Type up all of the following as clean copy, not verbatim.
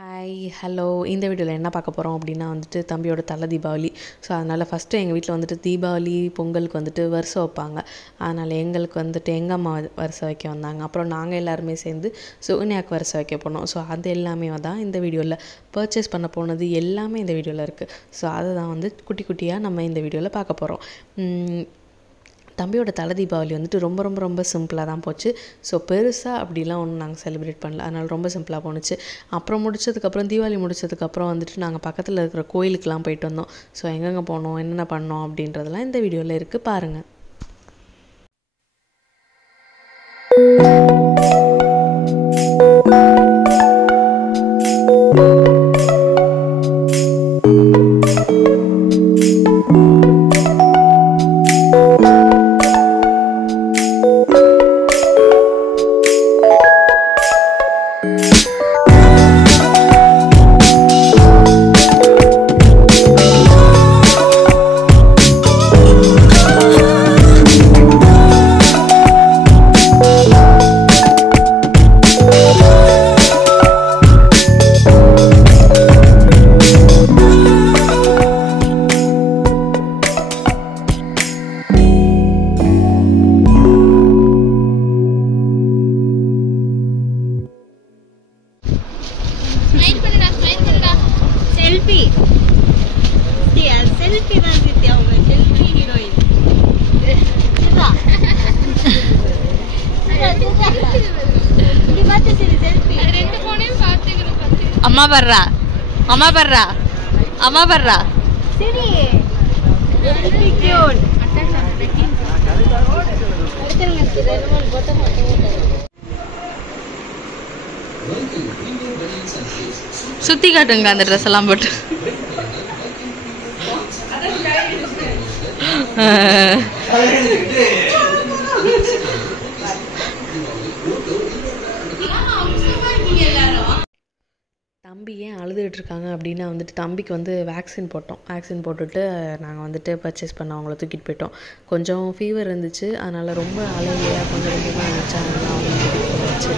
Hi hello இந்த வீடியோவில் என்ன பார்க்க போகிறோம் அப்படின்னா வந்துட்டு தம்பியோட தலை தீபாவளி. ஸோ அதனால் ஃபஸ்ட்டு எங்கள் வீட்டில் வந்துட்டு தீபாவளி பொங்கலுக்கு வந்துட்டு வருஷம் வைப்பாங்க. அதனால் எங்களுக்கு வந்துட்டு எங்கள் அம்மா வருஷம் வைக்க வந்தாங்க. அப்புறம் நாங்கள் எல்லாருமே சேர்ந்து சுகன்யாவுக்கு வருஷம் வைக்க போனோம். ஸோ அது எல்லாமே தான் இந்த வீடியோவில் பர்ச்சேஸ் பண்ண போனது எல்லாமே இந்த வீடியோவில் இருக்குது. ஸோ அதை தான் வந்து குட்டி குட்டியாக நம்ம இந்த வீடியோவில் பார்க்க போகிறோம். தம்பியோட தலை தீபாவளி வந்துட்டு ரொம்ப ரொம்ப ரொம்ப சிம்பிளாக தான் போச்சு. ஸோ பெருசாக அப்படிலாம் ஒன்றும் நாங்கள் செலிப்ரேட் பண்ணல. அதனால் ரொம்ப சிம்பிளாக போணுச்சு. அப்புறம் முடிச்சதுக்கப்புறம் தீபாவளி முடிச்சதுக்கப்புறம் வந்துட்டு நாங்கள் பக்கத்தில் இருக்கிற கோயிலுக்கெலாம் போயிட்டு வந்தோம். ஸோ எங்கெங்கே போனோம், என்னென்ன பண்ணோம் அப்படின்றதெல்லாம் இந்த வீடியோவில் இருக்குது, பாருங்கள். Amma barra. Sini. Very cute. சுத்தி காட்டுங்க அந்த ட்ரெஸ் எல்லாம் போட்டு. தம்பி ஏன் அழுதுகிட்டு இருக்காங்க அப்படின்னா வந்துட்டு தம்பிக்கு வந்து வேக்சின் போட்டோம். வேக்சின் போட்டுட்டு நாங்கள் வந்துட்டு பர்ச்சேஸ் பண்ண அவங்கள தூக்கிட்டு போயிட்டோம். கொஞ்சம் ஃபீவர் இருந்துச்சு, அதனால் ரொம்ப அலையிலையாக கொஞ்சம் கொஞ்சமாக இருந்துச்சு. அதனால் அவங்கள தூக்கிட்டு போயாச்சு.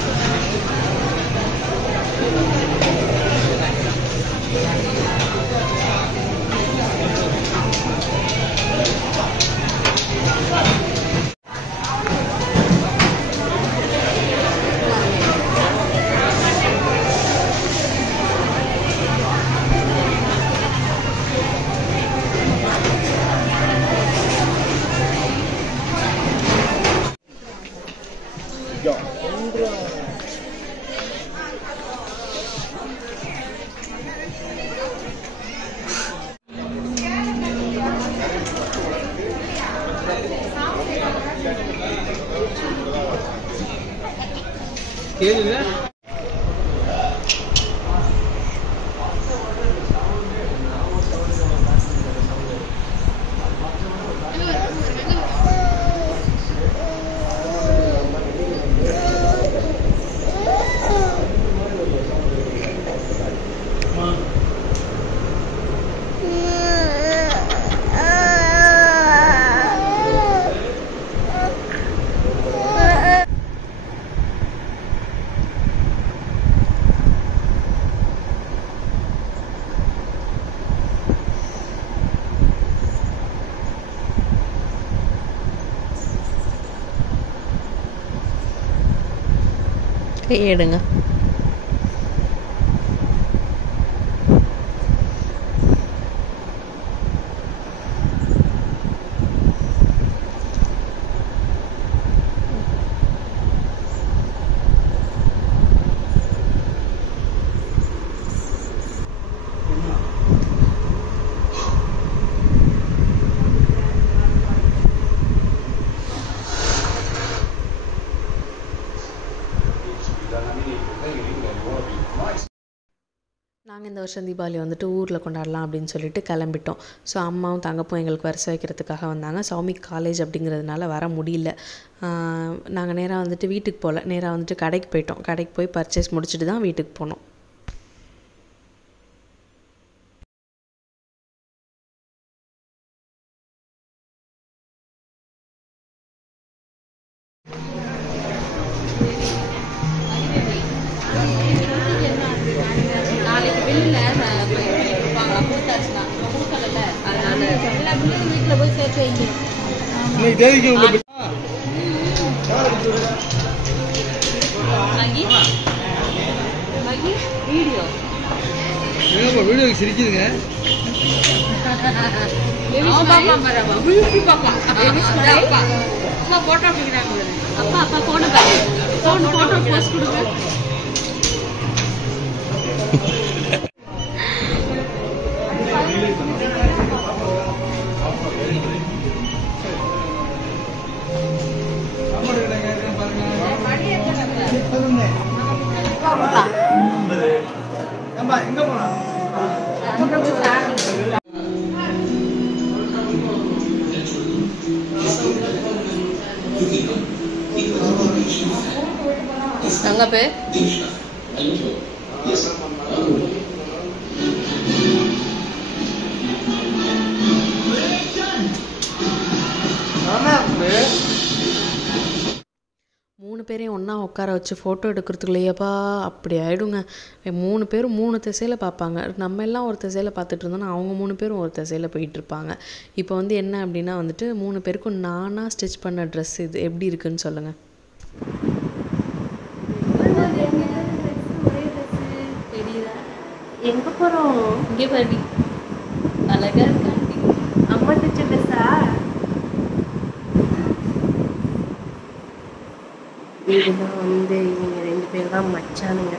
எடுங்க. நாங்கள் இந்த வருஷம் தீபாவளி வந்துட்டு ஊரில் கொண்டாடலாம் அப்படின்னு சொல்லிட்டு கிளம்பிட்டோம். ஸோ அம்மாவும் தங்கப்பும் எங்களுக்கு வருஷம் வைக்கிறதுக்காக வந்தாங்க. சௌமி காலேஜ் அப்படிங்கிறதுனால வர முடியல. நாங்கள் நேராக வந்துட்டு வீட்டுக்கு போகல, நேராக வந்துட்டு கடைக்கு போயிட்டோம். கடைக்கு போய் பர்ச்சேஸ் முடிச்சுட்டு தான் வீட்டுக்கு போனோம். வீடியோ சிரிக்குதுங்க. அப்பா அப்பா போன பாரு போட்டோ போஸ்ட் கொடுங்க. அங்க போய் மூணு பேரையும் ஒன்றா உட்கார வச்சு ஃபோட்டோ எடுக்கிறதுக்குள்ளேயப்பா அப்படி ஆகிடுங்க. 3 பேரும் 3 திசையில் பார்ப்பாங்க. நம்ம எல்லாம் ஒரு திசையில் பார்த்துட்டு இருந்தோம்னா அவங்க 3 பேரும் ஒரு திசையில் போயிட்டுருப்பாங்க. இப்போ வந்து என்ன அப்படின்னா வந்துட்டு 3 பேருக்கும் நானாக ஸ்டிச் பண்ண ட்ரெஸ் இது எப்படி இருக்குன்னு சொல்லுங்கள். எங்க போறோம்? இங்கே பாருடி அழகா இருக்காண்டி. அம்மா தச்ச ட்ரெஸ்ஸா? இதுதான் வந்து இவங்க 2 பேர் தான் மச்சானுங்க.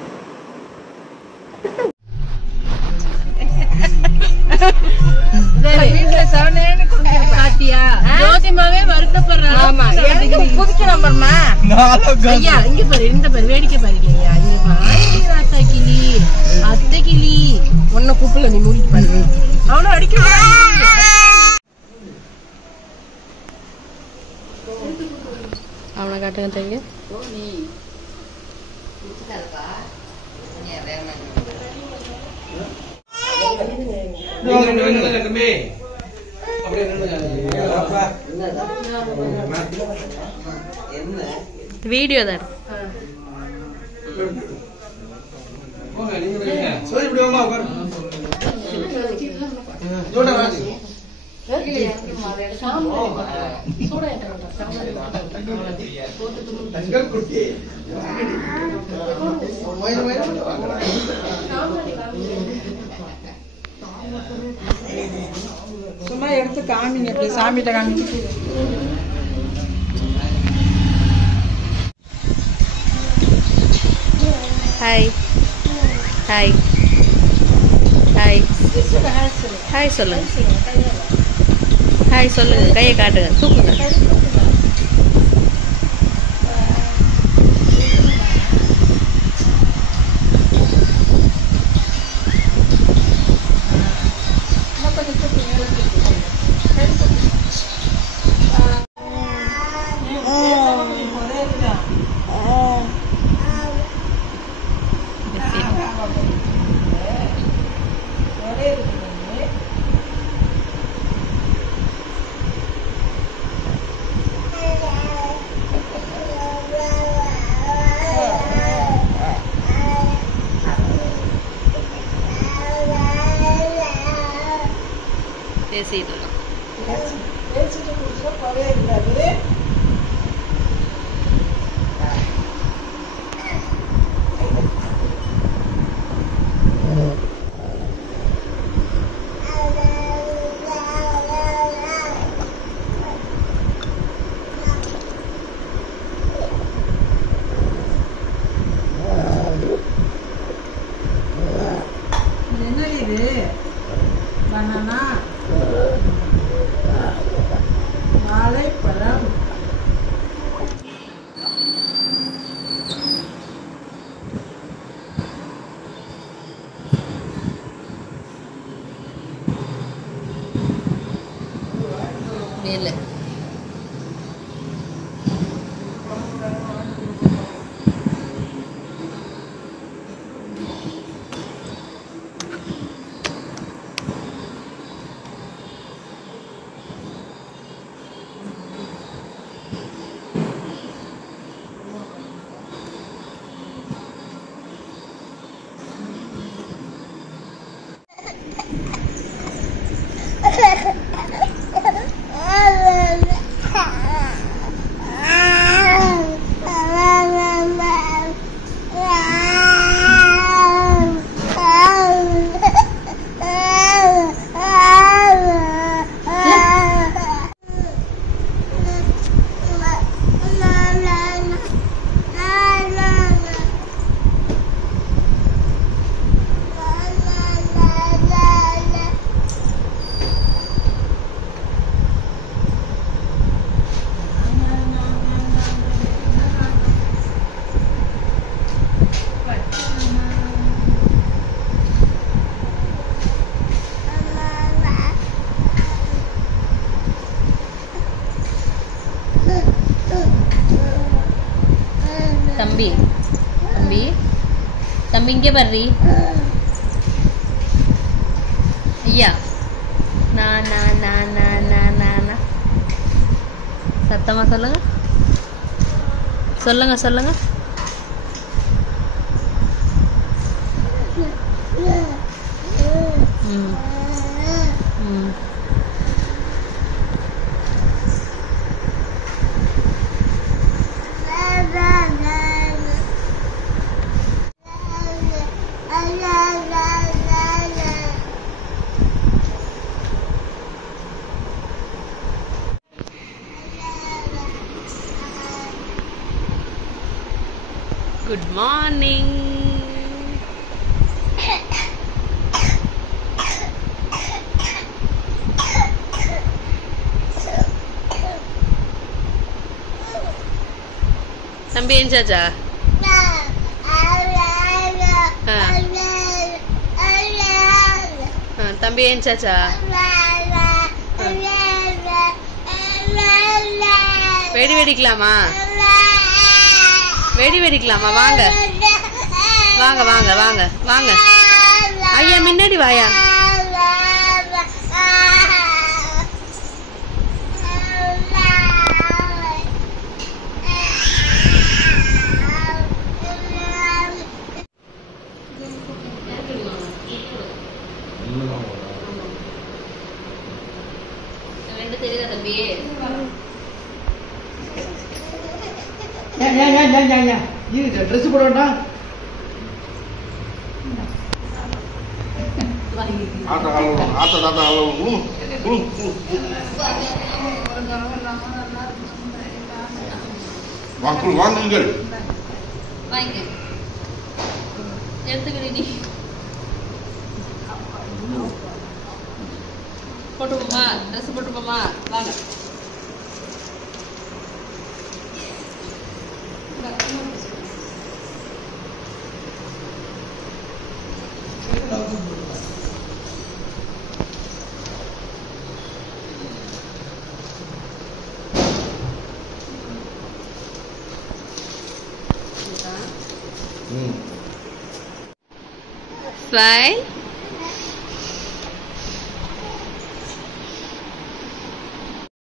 வீட்டுல சவனேன்னு பாத்தியா? ஜோதிமாவே வருத்தப்படுறாங்க. ஆமா புதுக்கலாம் பாருமா. ஐயா இங்க பாரு இந்த பாரு வேடிக்கை பாருக்கீங்க. இங்க பாரு ராத்தா கிளி அத்தை கிளி ஒன்ன கூப்பிடல நீ மூடிட்டு பாரு. அவனும் அடிக்க அவனை காட்டுங்க தெரியும். வீடியோ தான் சும்மா எடுத்து காமிங்க. இப்படி சாமிகிட்ட காமிங்க. ஹாய் ஹாய் ஹாய் ஹாய் சொல்லுங்க. ஹாய் சொல்லுங்க. கையை காட்டுங்க. தூக்குங்க. பேசிடலாம். என்ன இது பனானா வாழைப்பழம் மேல தம்பி இங்கே பாரு. ஐயா நான் சத்தமா சொல்லுங்க சொல்லுங்க சொல்லுங்க. Good morning. Thambi enjaja. Thambi enjaja. Vedi vedikkalama. வெடி வெடிக்கலாமா? வாங்க வாங்க வாங்க வாங்க வாங்க. ஐயா முன்னாடி வாயா. தெரியுதா தம்பி? ட்ரெஸ் போட வேண்டாம். வாங்குங்கள் எடுத்துக்கிட்டு போட்டுப்போமா? ட்ரெஸ் போட்டுப்போமா? வாங்க. Smile.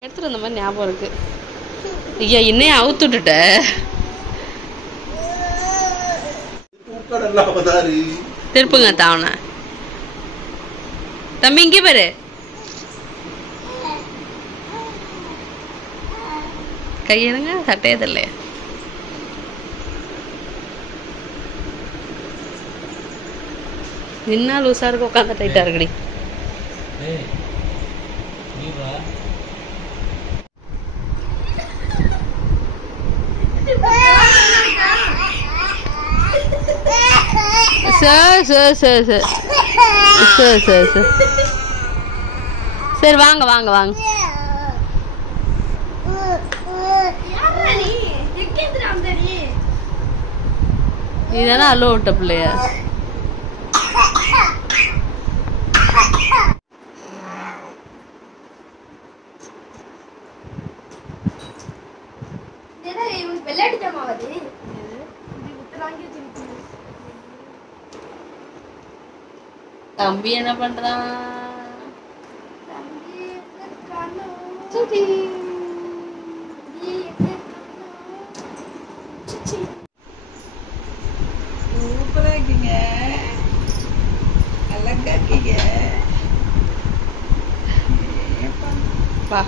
எடுத்துட்டு வந்த மாதிரி ஞாபகம் இருக்கு. ஐயா என்னைய அவுத்து விட்டுட்ட. திருப்புங்க தாவன. தம்பி இங்கே பாரு. கையெடுங்க சட்டையதில்லை. நின்னா லூசா இருக்கு, உட்காந்து டைட்டா இருக்குடி. சரி வாங்க வாங்க வாங்க. நீதானே அல்லோ விட்ட பிள்ளையா? தம்பி என்ன பண்றான்? சூப்பரா இருக்கீங்க, அழகா இருக்கீங்க. வா.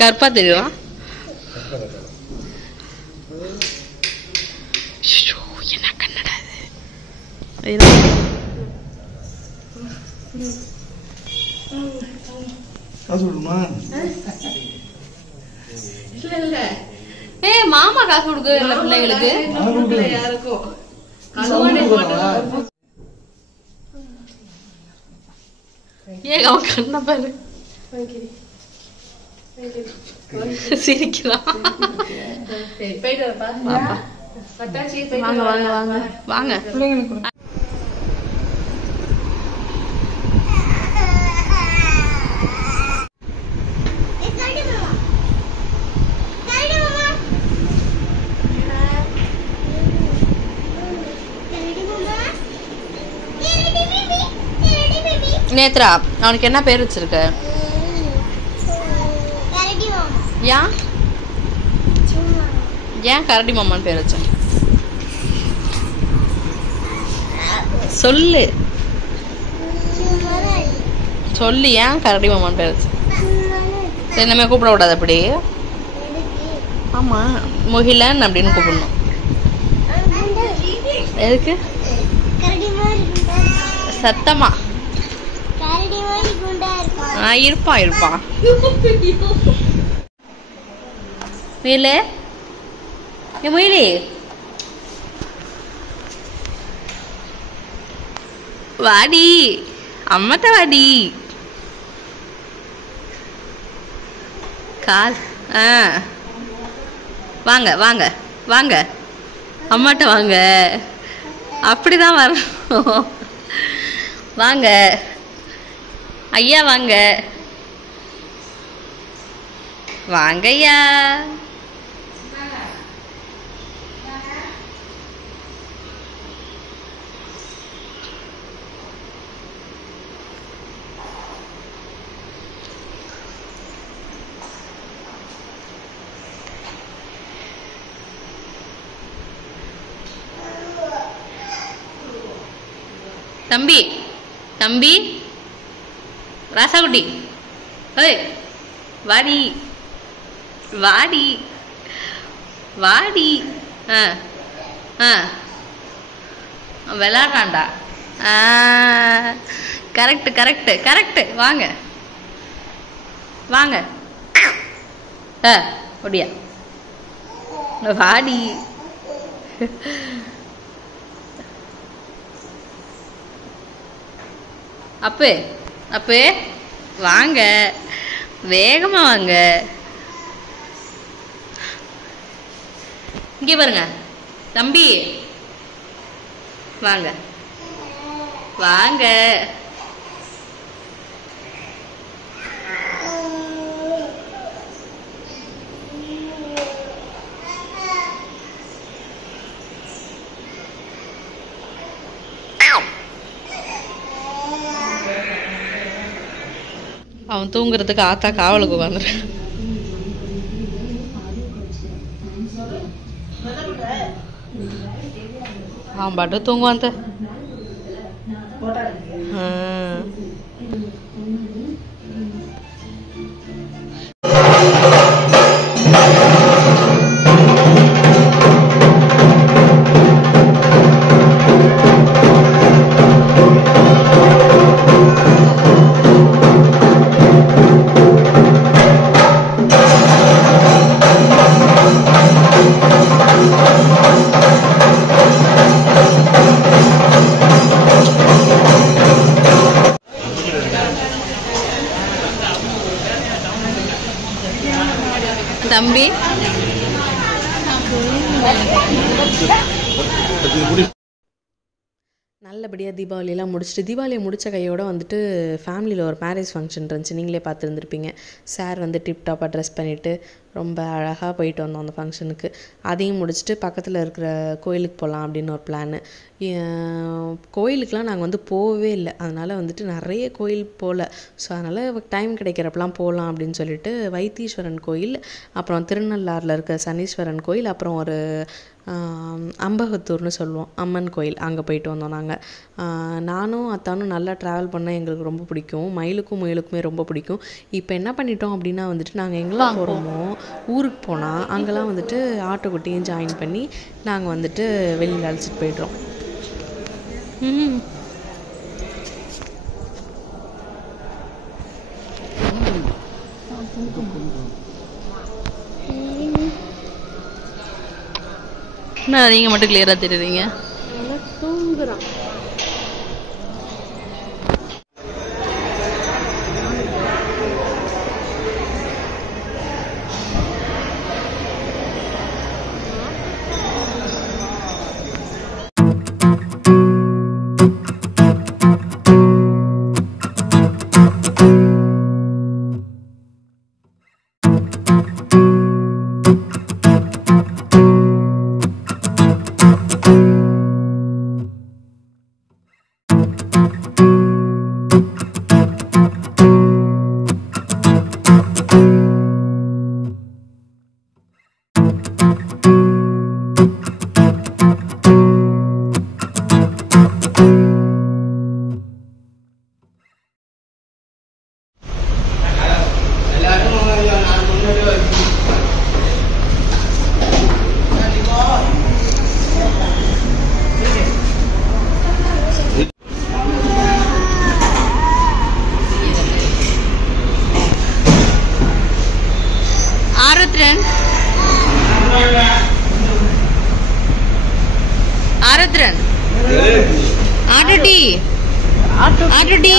கருப்பா தெரியுமா? என்ன கண்ணடா இது? காசு விடுமா? ஏய் மாமா காசு கொடுக்க இல்ல பிள்ளைகளுக்கு. யாருக்கும் ஏன் அவன் கண்ண பாரு. சிரிக்கலாம். வாங்க வாங்க வாங்க வாங்க. பிள்ளைங்களுக்கு நேத்ரா, அவனுக்கு என்ன பேர் வச்சிருக்க? ஏன் ஏன் கரடி மாமான்னு பேர் வச்ச? சொல்லு சொல்லு, ஏன் கரடி மாமான்னு பேர் வச்ச? என்னமே கூப்பிட கூடாது அப்படி. ஆமா, முகிலன் அப்படின்னு கூப்பிடணும். எதுக்கு? சத்தமா இருப்பான் இருப்பான். முயலே, முயலே வாடி, அம்மாட்ட வாடி. கால் வாங்க வாங்க வாங்க, அம்மாட்ட வாங்க. அப்படிதான் வரணும். வாங்க ஐயா, வாங்க வாங்க ஐயா. தம்பி தம்பி ராசாகுட்டி, ஓய் வாடி வாடி வாடி. விளாட்றான்டா. Correct correct correct. வாங்க வாங்க. ஒடியா வாடி. அப்பே அப்பே வாங்க, வேகமா வாங்க. இங்கே பாருங்க தம்பி, வாங்க வாங்க. அவன் தூங்குறதுக்கு ஆத்தா காவலுக்கு உட்காந்துரு. அவன் பாட்டு தூங்குவான். தம்பி நல்லபடியாக தீபாவளியெல்லாம் முடிச்சுட்டு, தீபாவளியை முடித்த கையோடு வந்துட்டு ஃபேமிலியில் ஒரு மேரேஜ் ஃபங்க்ஷன் இருந்துச்சு. நீங்களே பார்த்துருந்துருப்பீங்க. சார் வந்து டிப்டாப்பாக ட்ரெஸ் பண்ணிவிட்டு ரொம்ப அழகாக போயிட்டு வந்தோம் அந்த ஃபங்க்ஷனுக்கு. அதையும் முடிச்சுட்டு பக்கத்தில் இருக்கிற கோயிலுக்கு போகலாம் அப்படின்னு ஒரு பிளான். கோயிலுக்கெலாம் நாங்கள் வந்து போகவே இல்லை. அதனால் வந்துட்டு நிறைய கோயில் போகல. ஸோ அதனால் டைம் கிடைக்கிறப்பெல்லாம் போகலாம் அப்படின்னு சொல்லிட்டு வைத்தீஸ்வரன் கோயில், அப்புறம் திருநள்ளாறில் இருக்க சனீஸ்வரன் கோயில், அப்புறம் ஒரு அம்பகத்தூர்னு சொல்லுவோம் அம்மன் கோயில், அங்கே போயிட்டு வந்தோம் நாங்கள். நானும் அத்தானும் நல்லா ட்ராவல் பண்ண எங்களுக்கு ரொம்ப பிடிக்கும். மயிலுக்கும் முயலுக்குமே ரொம்ப பிடிக்கும். இப்போ என்ன பண்ணிட்டோம் அப்படின்னா வந்துட்டு நாங்கள் எங்கெல்லாம் போகிறோமோ ஊருக்கு போனால் அங்கெல்லாம் வந்துட்டு ஆட்டோக்குட்டியும் ஜாயின் பண்ணி நாங்கள் வந்துட்டு வெளியில் அழைச்சிட்டு போய்ட்றோம். நான் நீங்கள் மட்டும் கிளியராக தெரியுறீங்க. தூங்குறான். ஆரத்ரன் ஆட்டடி ஆட்டடி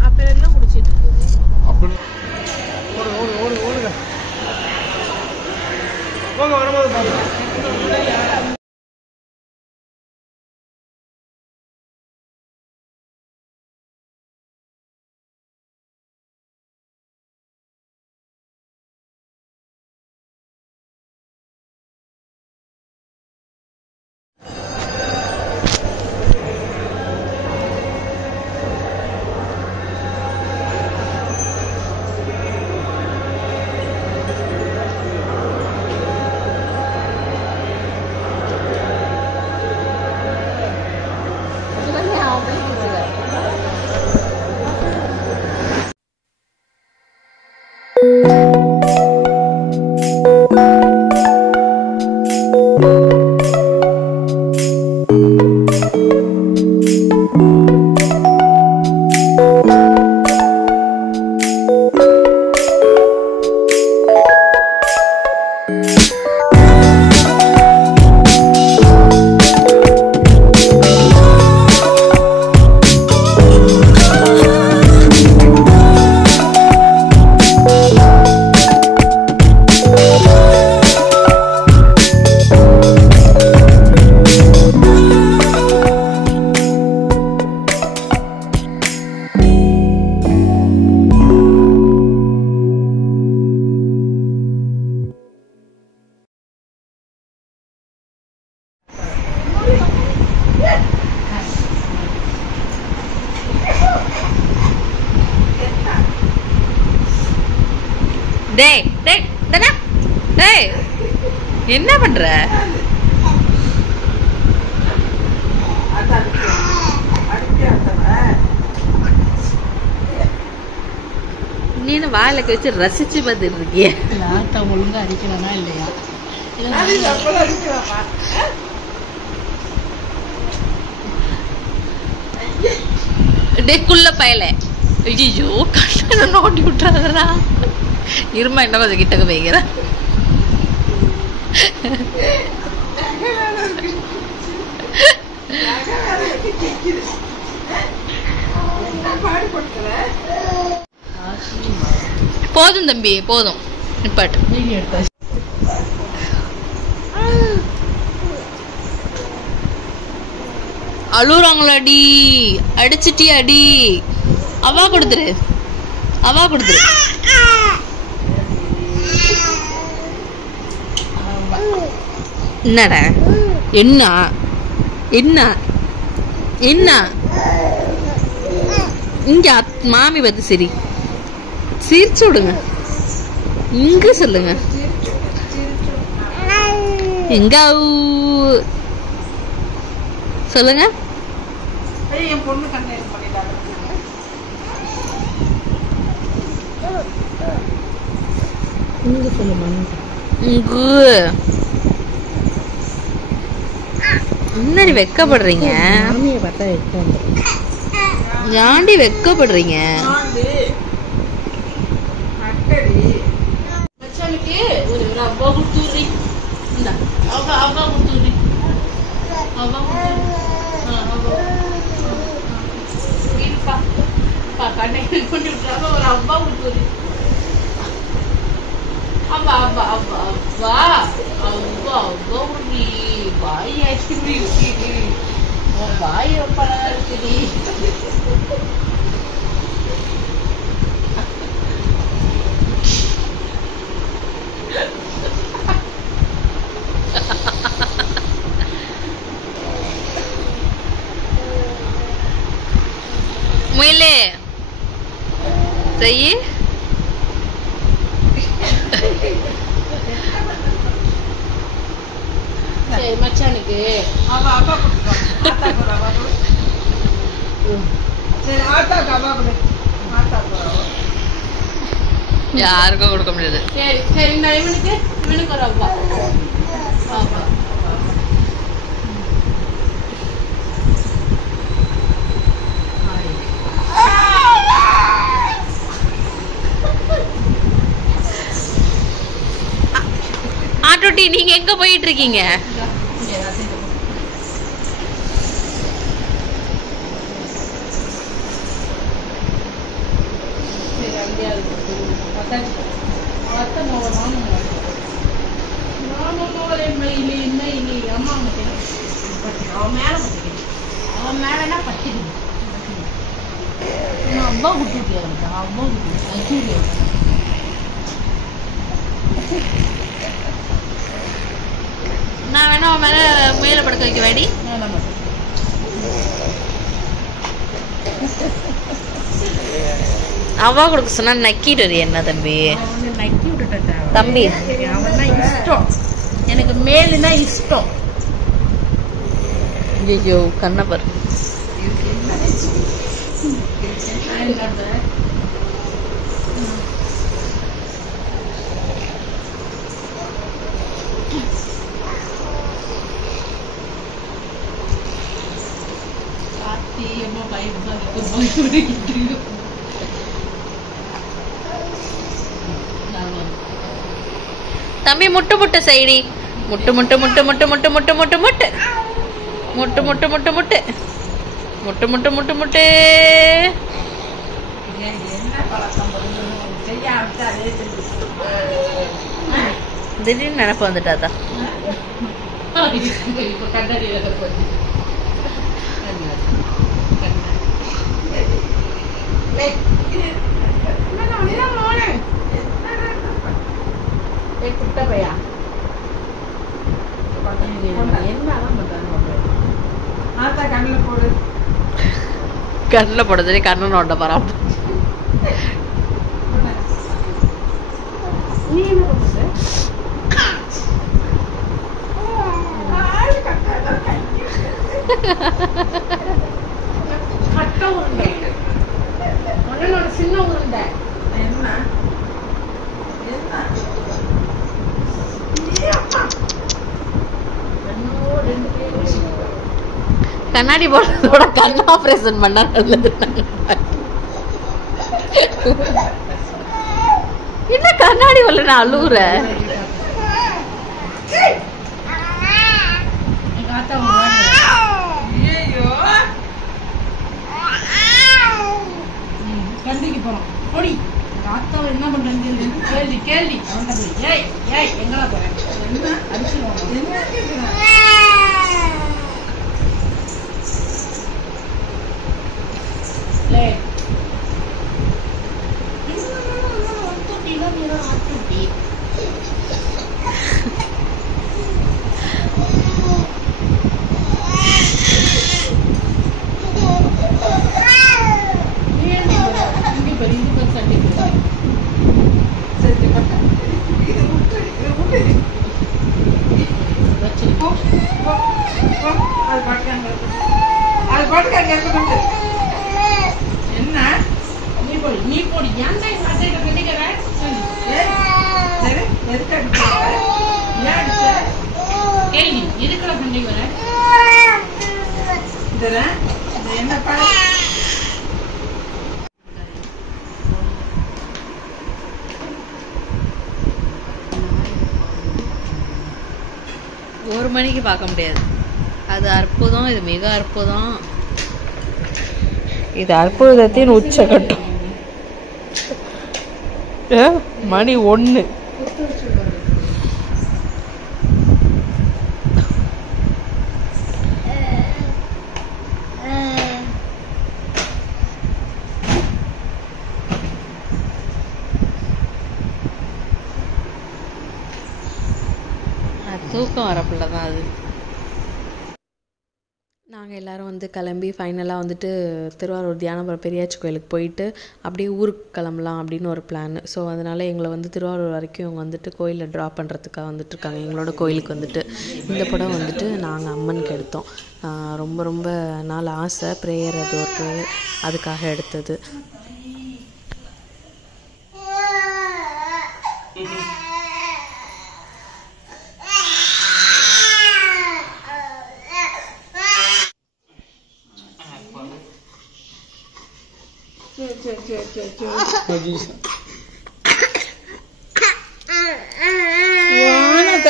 அப்ப என்ன குடிச்சிட்டு போங்க வரும்போது பாருங்க. டேய் டேய் தனா டேய் என்ன பண்ற நீ வாயில வச்சு ரசிச்சு பார்த்துட்டு இருக்கிய நாட்டை ஒழுங்கா அடிக்கிறானா இல்லையா டேக்குள்ள பயல ஐயோ கண்ணை நோண்டி விட்டுறாதடா இருமா என்ன கொஞ்சம் கிட்டக்க வைக்கிறேன் போதும் தம்பி போதும் நிப்பாட்டு அழுறாங்களாடி அடிச்சிட்டி அடி அவா கொடுத்துரு அவா கொடுத்துரு என்னடா என்ன என்ன என்ன இங்க மாமி பார்த்து சரி சிரிச்சு விடுங்க இங்க சொல்லுங்க எங்க சொல்லுங்க என் பொண்ணு கண்ணை பண்ணிட்டாங்க இங்க சொல்லுமா முன்னாடி வெக்கப்படுறீங்க மாமியை பார்த்தா வைக்க ஏன்டி வெக்கப்படுறீங்க மச்சானுக்கு ஒரு அவ்வா கொடுத்துரி இந்த அவ்வா கொடுத்துரி அவ்வா கண்ணை கொண்டு விட்டுறாங்க ஒரு அவ்வா கொடுத்துரி அவ்வா அவ்வா அவ்வா அவ்வா அவ்வா அவ்வா உரி வாய் ஆச்சு வாய் ரொம்ப இருக்குடி முயலே செய்யி சரி மச்சானுக்கு அவா அப்பா கொடுத்துருவாங்க சரி ஆட்டாக்கு அவா கொடு ஆட்டாக்கு யாருக்கும் கொடுக்க முடியாது சரி சரி நான் இவனுக்கு ஒரு அவ்வா அவ்வா குட்டி நீங்க எங்க போயிட்டு இருக்கீங்க? நான் வேணா மேல முயல படுக்க வைக்க வேடி. அவா கொடுக்க சொன்னா நக்கிடுது. என்ன தம்பி நக்கி விட்டுட்ட தம்பி? அவன்னா இஷ்டம், எனக்கு மேலுனா இஷ்டம். ஐயோ கண்ணப்பர் தம்பி முட்டு முட்டை சைடி. முட்டு முட்டு முட்டு முட்டு முட்டு முட்டு முட்டு முட்டு முட்டு முட்டு முட்டு முட்டு முட்டு முட்டு முட்டு முட்டு. திடீர்னு நினப்பு வந்துட்டாதா? கண்ணில் போட சரி கண்ணை நோண்ட பராம. சின்ன உருண்டை கண்ணாடி போடுறதோட கண் ஆபரேஷன் பண்ணா நல்லது. என்ன கண்ணாடி வரல நான் அழுவுற? கண்டிக்கு போறோம். ஓடி தாத்தாவை என்ன பண்றாங்க கேள்வி கேள்வி. ஏய் ஏய் எங்கடா போறேன்? என்ன அடிச்சுடுவாங்க? என்ன நீ போடி ஏன்டா சட்டையில கட்டிக்கிற? கேள்வி எதுக்குள்ள சண்டை வர? என்ன ஒரு மணிக்கு பார்க்க முடியாது. அது அற்புதம். இது மிக அற்புதம். இது அற்புதத்தின் உச்சகட்டம். மணி 1. தூக்கம் வர பிள்ளை தான் அது. நாங்கள் எல்லோரும் வந்து கிளம்பி ஃபைனலாக வந்துட்டு திருவாரூர் தியானபுரம் பெரியாச்சி கோயிலுக்கு போயிட்டு அப்படியே ஊருக்கு கிளம்பலாம் அப்படின்னு ஒரு பிளான். ஸோ அதனால் எங்களை வந்து திருவாரூர் வரைக்கும் இவங்க வந்துட்டு கோயிலில் ட்ராப் பண்ணுறதுக்காக வந்துட்டுருக்காங்க. எங்களோட கோயிலுக்கு வந்துட்டு இந்த படம் வந்துட்டு நாங்கள் அம்மனுக்கு எடுத்தோம். ரொம்ப ரொம்ப நாள் ஆசை, ப்ரேயர், அது ஒரு ப்ரேயர், அதுக்காக எடுத்தது.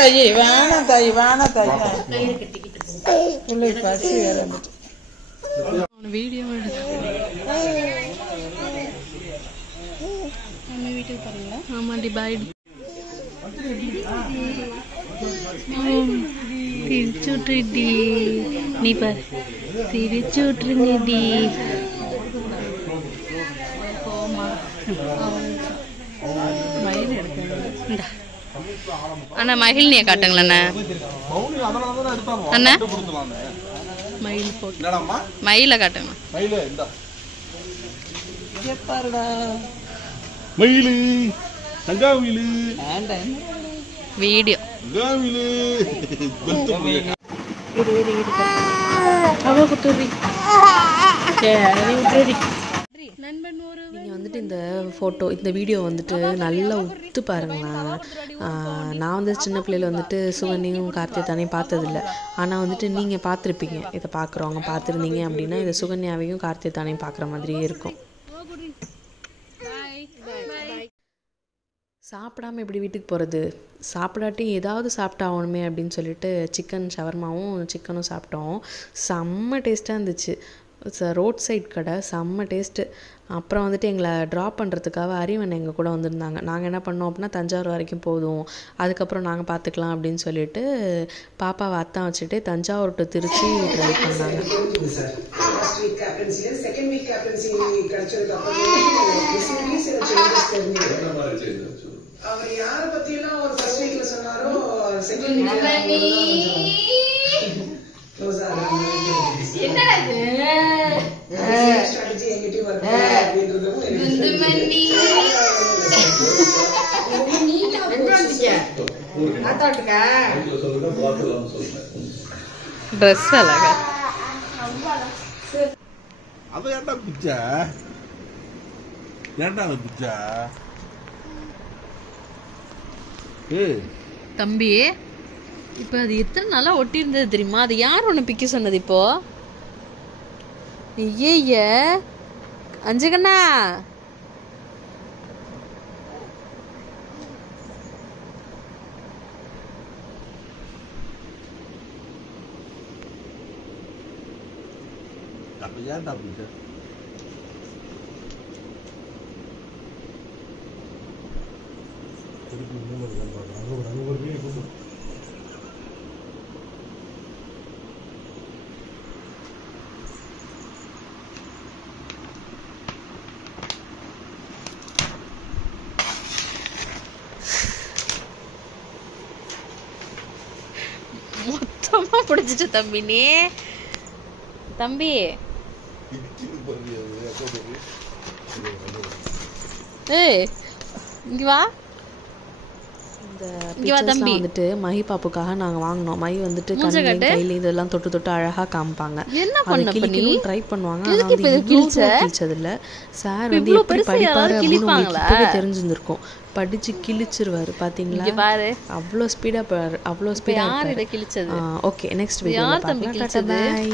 தாயி வேணாம் தாயி வேணாம் தாயி பிள்ளைக்கு பசி வேற வந்துட்டு வீடியோ வீட்டுக்கு பாருங்களா ஆமாண்டி பாய் சிரிச்சுட்ருடி நீ பாரு சிரிச்சுட்ருங்கடி அண்ணா மகிழ்னியை காட்டுங்களண்ணா அண்ணா மயில் போட்டு மயில காட்டுங்க மயிலு தங்காவிலு வீடியோ நீங்கள் வந்துட்டு இந்த ஃபோட்டோ இந்த வீடியோ வந்துட்டு நல்லா உத்து பாருங்களேன். நான் வந்து சின்ன பிள்ளையில வந்துட்டு சுகன்யும் கார்த்தியத்தானையும் பார்த்ததில்ல. ஆனால் வந்துட்டு நீங்கள் பார்த்துருப்பீங்க. இதை பார்க்குறவங்க பார்த்துருந்தீங்க அப்படின்னா இதை சுகன்யாவையும் கார்த்தியத்தானையும் பார்க்குற மாதிரியே இருக்கும். சாப்பிடாமல் எப்படி வீட்டுக்கு போகிறது? சாப்பிடாட்டி ஏதாவது சாப்பிட்டாகணுமே அப்படின்னு சொல்லிட்டு சிக்கன் ஷவர்மாவும் சிக்கனும் சாப்பிட்டோம். செம்ம டேஸ்ட்டாக இருந்துச்சு. ரோட் சைட் கடை, செம்ம டேஸ்ட்டு. அப்புறம் வந்துட்டு எங்களை ட்ராப் பண்ணுறதுக்காக அறிவன் எங்கள் கூட வந்திருந்தாங்க. நாங்கள் என்ன பண்ணோம் அப்படின்னா தஞ்சாவூர் வரைக்கும் போதும், அதுக்கப்புறம் நாங்கள் பார்த்துக்கலாம் அப்படின்னு சொல்லிட்டு பாப்பாவை அத்தான் வச்சுட்டு தஞ்சாவூர் டு திருச்சி ட்ரை பண்ணாங்க. அவர் யாரை பத்தியெல்லாம் ஒரு ஃபர்ஸ்ட் வீக்ல சொன்னாரோ செகண்ட் ஸ்ட்ராட்டஜி எங்கிட்டயும் வருது அப்படின்றதும் ட்ரெஸ் அழகா அவ ஏன்டா பிச்சா ஏன்டா அவ பிச்சா தம்பி. இப்போ அது எத்தனை நாளா ஒட்டி இருந்தது தெரியுமா? அது யார் ஒன்று பிக்க சொன்னது இப்போ? ஐய அஞ்சுகண்ணா, அப்ப ஏன்டா பிச்சா மொத்தமா பிடிச்சிட்டு தம்பி. நீ தம்பி ஏய் இங்க வா. இந்த வந்துட்டு மஹி பாப்புக்காக நாங்க வாங்கினோம். மஹி வந்துட்டு கையில இதெல்லாம் தொட்டு தொட்டு அழகா காமிப்பாங்க. என்ன பண்ண ட்ரை பண்ணுவாங்க. கிழிச்சது இல்ல சார் வந்து எப்படி படிப்பாரு அப்படின்னு தெரிஞ்சிருந்திருக்கும். படிச்சு கிழிச்சிருவாரு பாத்தீங்களா? அவ்வளோ ஸ்பீடா அவ்வளோ ஸ்பீடா கிழிச்சது. ஓகே நெக்ஸ்ட் வீடியோல பார்க்கலாம். பை.